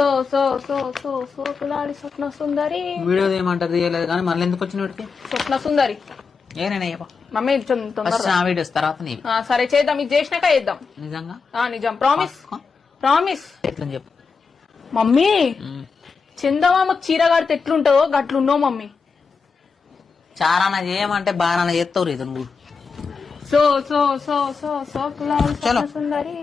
So so so so సోకులాడి స్వప్న సుందరి. Video ఏమంటారు తీయలేదు కానీ మళ్ళీ ఎందుకు వచ్చిన వీడికి స్వప్న సుందరి ఏనైనా మమ్మీ తొందరగా వీడియోస్ తర్వాత నీవి సరే చేద్దాం, ఇది చేసినాక చేద్దాం. నిజంగా నిజం, ప్రామిస్ ప్రామిస్. ఎట్లా చెప్పు మమ్మీ చందమామకు చీర కడితే ఎట్లుంటుందో గట్లున్నావు మమ్మీ. చారాన చేయమంటే బాగా చేస్తావు ఇది నువ్వు. సో సో సో సో సోకులాడి స్వప్న సుందరి.